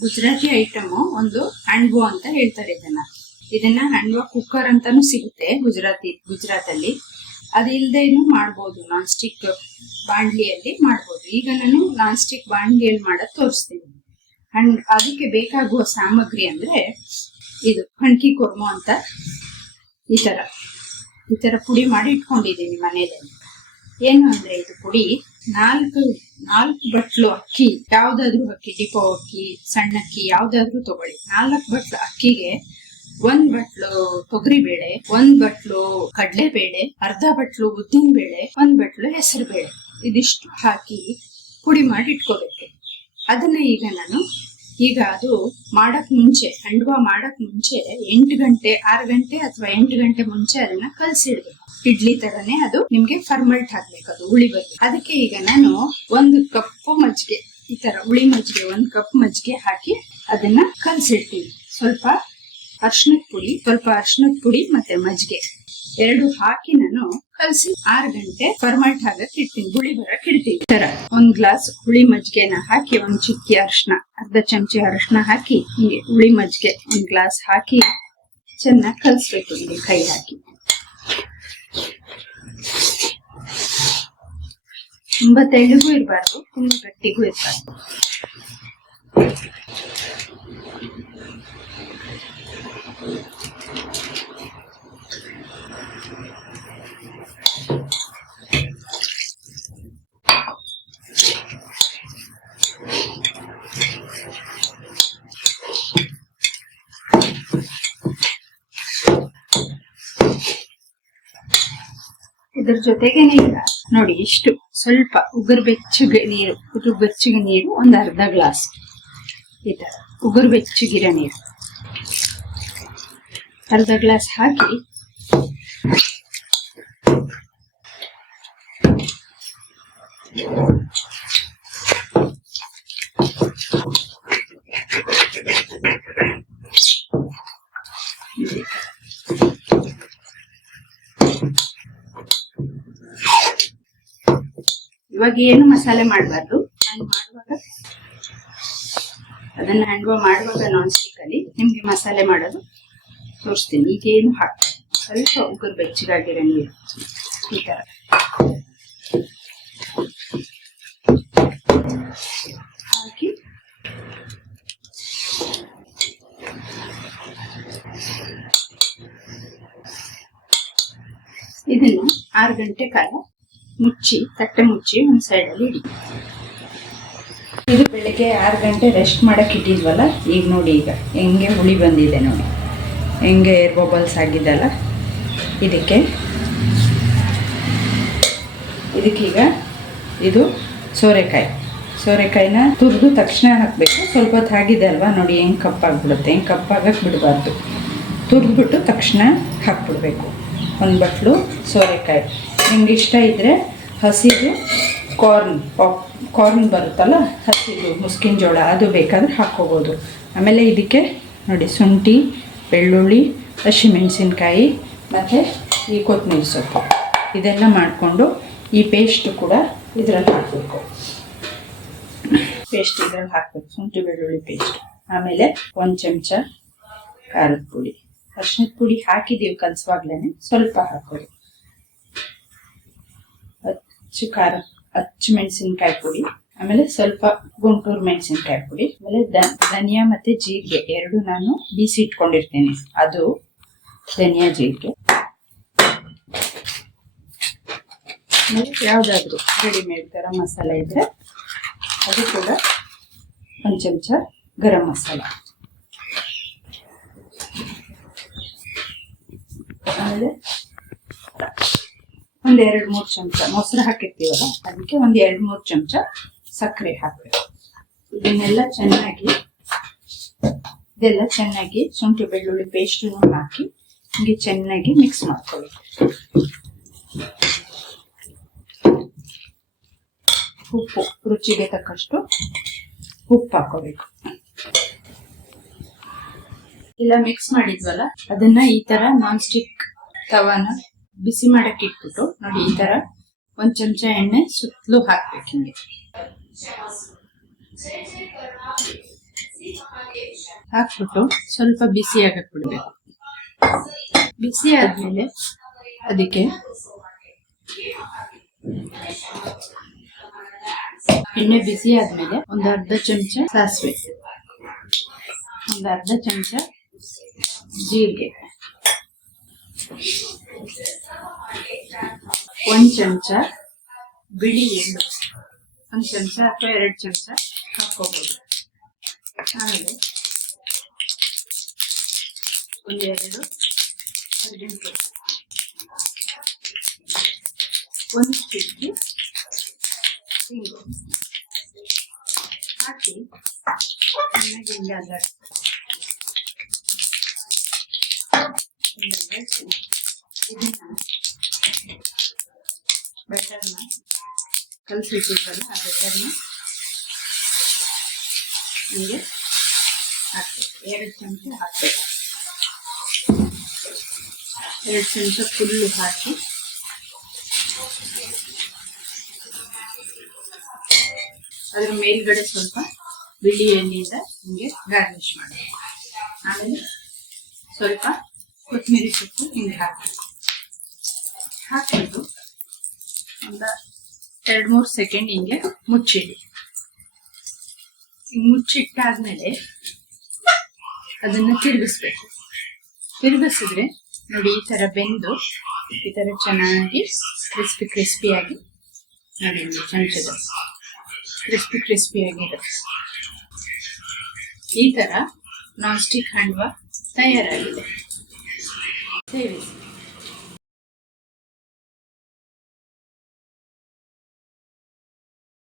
Gujarati item ಒಂದು ಹಂಡ್ವೋ ಅಂತ ಹೇಳ್ತಾರೆ ಇದನ್ನ ಹಂಡ್ವಾ ಕುಕ್ಕರ್ ಅಂತಾನು ಸಿಗುತ್ತೆ ಗುಜರಾತಲ್ಲಿ. ಅದಿಲ್ದೇನು ಮಾಡ್ಬೋದು, ನಾನ್ ಸ್ಟಿಕ್ ಬಾಂಡ್ಲಿಯಲ್ಲಿ ಮಾಡ್ಬೋದು. ಈಗ ನಾನು ನಾನ್ ಸ್ಟಿಕ್ ಬಾಂಡ್ಲಿಯಲ್ಲಿ ಮಾಡೋದು ತೋರಿಸ್ತೀನಿ. ಅದಕ್ಕೆ ಬೇಕಾಗುವ ಸಾಮಗ್ರಿ ಅಂದ್ರೆ ಇದು ಕಣ್ಕಿ ಕೊರ್ಮೋ ಅಂತ ಈ ತರ ಪುಡಿ ಮಾಡಿ ಇಟ್ಕೊಂಡಿದ್ದೀನಿ ಮನೇಲಿ. ಏನು ಅಂದ್ರೆ ಇದು ಪುಡಿ ನಾಲ್ಕು ಬಟ್ಲು ಅಕ್ಕಿ, ಯಾವ್ದಾದ್ರು ಅಕ್ಕಿ, ಡಿಪೋ ಅಕ್ಕಿ, ಸಣ್ಣ ಅಕ್ಕಿ ಯಾವ್ದಾದ್ರು ತಗೊಳ್ಳಿ. 4 ಬಟ್ಲು ಅಕ್ಕಿಗೆ 1 ಬಟ್ಲು ತೊಗರಿ ಬೇಳೆ, 1 ಬಟ್ಲು ಕಡಲೆ ಬೇಳೆ, ಅರ್ಧ ಬಟ್ಲು ಉದ್ದಿನ ಬೇಳೆ, 1 ಬಟ್ಲು ಹೆಸರು ಬೇಳೆ, ಇದಿಷ್ಟು ಹಾಕಿ ಪುಡಿ ಮಾಡಿ ಇಟ್ಕೋಬೇಕು. ಅದನ್ನ ಈಗ ಅದು ಮಾಡಕ್ ಮುಂಚೆ, ಹಂಡ್ವಾ ಮಾಡಕ್ ಮುಂಚೆ 8 ಗಂಟೆ 6 ಗಂಟೆ ಅಥವಾ 8 ಗಂಟೆ ಮುಂಚೆ ಅದನ್ನ ಕಲ್ಸಿಡ್ಬೇಕು. ಇಡ್ಲಿ ತರನೇ ಅದು ನಿಮ್ಗೆ ಫರ್ಮಲ್ಟ್ ಹಾಕ್ಬೇಕು, ಅದು ಹುಳಿ ಬರ್ತದೆ. ಅದಕ್ಕೆ ಈಗ ನಾನು 1 ಕಪ್ ಮಜ್ಜಿಗೆ, ಈ ತರ ಹುಳಿ ಮಜ್ಜಿಗೆ 1 ಕಪ್ ಮಜ್ಜಿಗೆ ಹಾಕಿ ಅದನ್ನ ಕಲ್ಸಿಡ್ತೀನಿ. ಸ್ವಲ್ಪ ಅರ್ಶಿನದ ಪುಡಿ ಮತ್ತೆ ಮಜ್ಜಿಗೆ 2 ಹಾಕಿ ನಾನು ಕಲ್ಸಿ 6 ಗಂಟೆ ಫರ್ಮಲ್ಟ್ ಆಗಕ್ ಇಡ್ತೀನಿ, ಹುಳಿ ಬರಕ್ ಇಡ್ತೀನಿ. ಈ ತರ 1 ಗ್ಲಾಸ್ ಹುಳಿ ಮಜ್ಜಿಗೆನ ಹಾಕಿ 1 ಚಿಕ್ಕಿ ಅರ್ಶಿನ, ಅರ್ಧ ಚಮಚೆ ಅರ್ಶಿನ ಹಾಕಿ ಹುಳಿ ಮಜ್ಜಿಗೆ 1 ಗ್ಲಾಸ್ ಹಾಕಿ ಚೆನ್ನಾಗಿ ಕಲ್ಸ್ಬೇಕು. ಇಲ್ಲಿ ಕೈ ಹಾಕಿ ತುಂಬಾ ತೆಳ್ಳಗೂ ಇರಬಾರ್ದು, ತುಂಬಾ ಗಟ್ಟಿಗೂ ಇರಬಾರ್ದು. ಇದ್ರ ಜೊತೆಗೇನೆ ಈಗ ನೋಡಿ, ಇಷ್ಟು ಸ್ವಲ್ಪ ಉಗುರು ಬೆಚ್ಚಗೆ ನೀರು, ಒಂದು ಅರ್ಧ ಗ್ಲಾಸ್, ಈ ತರ ಉಗುರು ಬೆಚ್ಚಗಿರೋ ನೀರು ಅರ್ಧ ಗ್ಲಾಸ್ ಹಾಕಿ ಇವಾಗ ಏನು ಮಸಾಲೆ ಮಾಡಬಾರ್ದು. ಅದನ್ನ ಹ್ಯಾಂಡ್ವಾ ಮಾಡುವಾಗ ನಾನ್ ಸ್ಟಿಕ್ ಅಲ್ಲಿ ನಿಮ್ಗೆ ಮಸಾಲೆ ಮಾಡೋದು ತೋರಿಸ್ತೀನಿ. ಈಗೇನು ಹಾಕಿ ಸ್ವಲ್ಪ ಉಗುರು ಬೆಚ್ಚಗಾಗಿರೋ ನೀರು ಈ ತರ ಹಾಕಿ ಇದನ್ನು 6 ಗಂಟೆ ಕಾಲ ತಟ್ಟೆ ಮುಚ್ಚಿ ಒಂದ್ ಸೈಡ್ ಅಲ್ಲಿ ಇಡಿ. ಇದು ಬೆಳಿಗ್ಗೆ 6 ಗಂಟೆ ರೆಸ್ಟ್ ಮಾಡಕ್ ಇಟ್ಟಿದ್ವಲ್ಲ, ಈಗ ನೋಡಿ ಈಗ ಹೆಂಗೆ ಹುಳಿ ಬಂದಿದೆ ನೋಡಿ, ಹೆಂಗೆ ಏರ್ ಬಬಲ್ಸ್ ಆಗಿದ್ದಲ್ಲ. ಇದಕ್ಕೀಗ ಇದು ಸೋರೆಕಾಯಿನ ತುರಿದು ತಕ್ಷಣ ಹಾಕಬೇಕು. ಸ್ವಲ್ಪ ಹೊತ್ತು ಆಗಿದೆ ಅಲ್ವಾ ನೋಡಿ, ಹೆಂಗೆ ಕಪ್ಪಾಗ್ಬಿಡುತ್ತೆ. ಹೆಂಗೆ ಕಪ್ಪಾಗಕ್ಕೆ ಬಿಡಬಾರ್ದು, ತುರಿದ್ಬಿಟ್ಟು ತಕ್ಷಣ ಹಾಕ್ಬಿಡ್ಬೇಕು. 1 ಬಟ್ಲು ಸೋರೆಕಾಯಿ. ನಿಮ್ಗೆ ಇಷ್ಟ ಇದ್ದರೆ ಹಸಿದು ಕಾರ್ನ್ ಬರುತ್ತಲ್ಲ, ಹಸಿದು ಮುಸ್ಕಿನ ಜೋಳ, ಅದು ಬೇಕಾದ್ರೆ ಹಾಕ್ಕೋಬೋದು. ಆಮೇಲೆ ಇದಕ್ಕೆ ನೋಡಿ ಶುಂಠಿ, ಬೆಳ್ಳುಳ್ಳಿ, ಹಸಿಮೆಣಸಿನ್ಕಾಯಿ ಮತ್ತು ಈ ಕೊತ್ತಂಬರಿ ಸೊಪ್ಪು ಇದೆಲ್ಲ ಮಾಡಿಕೊಂಡು ಈ ಪೇಸ್ಟ್ ಕೂಡ ಇದರಲ್ಲಿ ಹಾಕಬೇಕು. ಶುಂಠಿ ಬೆಳ್ಳುಳ್ಳಿ ಪೇಸ್ಟ್. ಆಮೇಲೆ 1 ಚಮಚ ಖಾರದ ಪುಡಿ, ಅರಿಶಿನದ ಪುಡಿ ಹಾಕಿದ್ದೀವಿ ಕಲಸುವಾಗ್ಲೇನೆ, ಸ್ವಲ್ಪ ಹಾಕೋದು. ಅಚ್ಚು ಮೆಣಸಿನ್ಕಾಯಿ ಪುಡಿ, ಆಮೇಲೆ ಸ್ವಲ್ಪ ಗುಂಟೂರು ಮೆಣಸಿನ್ಕಾಯಿ ಪುಡಿ, ಆಮೇಲೆ ಧನಿಯಾ ಮತ್ತೆ ಜೀರಿಗೆ 2 ನಾನು ಬೀಸಿ ಇಟ್ಕೊಂಡಿರ್ತೀನಿ, ಅದು ಧನಿಯಾ ಜೀರಿಗೆ. ಆಮೇಲೆ ಯಾವ್ದಾದ್ರು ರೆಡಿಮೇಡ್ ಗರಂ ಮಸಾಲೆ ಇದ್ರೆ ಅದು ಕೂಡ 1 ಚಮಚ ಗರಂ ಮಸಾಲ. ಆಮೇಲೆ 1-2-3 ಚಮಚ ಮೊಸರು ಹಾಕಿರ್ತೀವಲ್ಲ, ಅದಕ್ಕೆ 1-2-3 ಚಮಚ ಸಕ್ಕರೆ ಹಾಕಬೇಕು. ಇದೆಲ್ಲ ಚೆನ್ನಾಗಿ ಶುಂಠಿ ಬೆಳ್ಳುಳ್ಳಿ ಪೇಸ್ಟನ್ನು ಹಾಕಿ ಹೀಗೆ ಚೆನ್ನಾಗಿ ಮಿಕ್ಸ್ ಮಾಡ್ಕೊಳ್ಬೇಕು. ಉಪ್ಪು ರುಚಿಗೆ ತಕ್ಕಷ್ಟು ಉಪ್ಪು ಹಾಕೋಬೇಕು. ಇಲ್ಲ ಮಿಕ್ಸ್ ಮಾಡಿದ್ವಲ್ಲ, ಅದನ್ನ ಈ ತರ ನಾನ್ ಸ್ಟಿಕ್ ತವಾನ ಬಿಸಿ ಮಾಡಕ್ಕೆ ಇಟ್ಬಿಟ್ಟು ನೋಡಿ, ಈ ತರ 1 ಚಮಚ ಎಣ್ಣೆ ಸುತ್ತಲೂ ಹಾಕ್ಬೇಕು. ಹಿಂಗೆ ಹಾಕ್ಬಿಟ್ಟು ಸ್ವಲ್ಪ ಬಿಸಿ ಆಗಕ್ ಬಿಡ್ಬೇಕು. ಬಿಸಿ ಆದ್ಮೇಲೆ ಅದಕ್ಕೆ ಎಣ್ಣೆ ಬಿಸಿ ಆದ್ಮೇಲೆ ಒಂದು ಅರ್ಧ ಚಮಚ ಸಾಸಿವೆ, ಒಂದು ಅರ್ಧ ಚಮಚ ಜೀರಿಗೆ, ಒಂದು ಚಮಚ ಬಿಳಿ ಎಳ್ಳು, ಒಂದು ಚಮಚ ಅಥವಾ 2 ಚಮಚ ಹಾಕೋಬಹುದು. ಆಮೇಲೆ ಒಂದೆರಡು ಕರಿಬೇವು ಸೊಪ್ಪು, ಒಂದು ಚಿಟಿಕೆ ಹಿಂಗು ಹಾಕಿ ಚೆನ್ನಾಗಿ ಇದನ್ನ ಬೆಟರ್ನ ಕಲಸಿಟ್ಟಿದ್ವಲ್ಲ ಆ ಬೆಟರ್ನ ಹಿಂಗೆ ಹಾಕ್ಬೇಕು. 2 ಚಮಚ ಹಾಕಬೇಕು. 2 ಚಮಚ ಫುಲ್ಲು ಹಾಕಿ ಅದ್ರ ಮೇಲ್ಗಡೆ ಸ್ವಲ್ಪ ಬಿಳಿ ಎಣ್ಣೆಯಿಂದ ಹಿಂಗೆ ಗಾರ್ನಿಶ್ ಮಾಡಬೇಕು. ಆಮೇಲೆ ಸ್ವಲ್ಪ ಕೊತ್ತಂಬರಿ ಸೊಪ್ಪು ಹಿಂಗೆ ಹಾಕಬೇಕು. ಹಾಕ್ಬಿಟ್ಟು ಒಂದು 2-3 ಸೆಕೆಂಡ್ ಹಿಂಗೆ ಮುಚ್ಚಿಡಿ. ಮುಚ್ಚಿಟ್ಟಾದ್ಮೇಲೆ ಅದನ್ನ ತಿರುಗಿಸ್ಬೇಕು. ತಿರುಗಿಸಿದ್ರೆ ನೋಡಿ ಈ ತರ ಬೆಂದು ಈ ತರ ಚೆನ್ನಾಗಿ ಕ್ರಿಸ್ಪಿಯಾಗಿ ನೋಡಿ ಚಮಚದ ಕ್ರಿಸ್ಪಿಯಾಗಿದೆ. ಈ ತರ ನಾನ್ ಸ್ಟಿಕ್ ಹಂಡ್ವಾ ತಯಾರಾಗಿದೆ. ಸೇವಿಸಿ.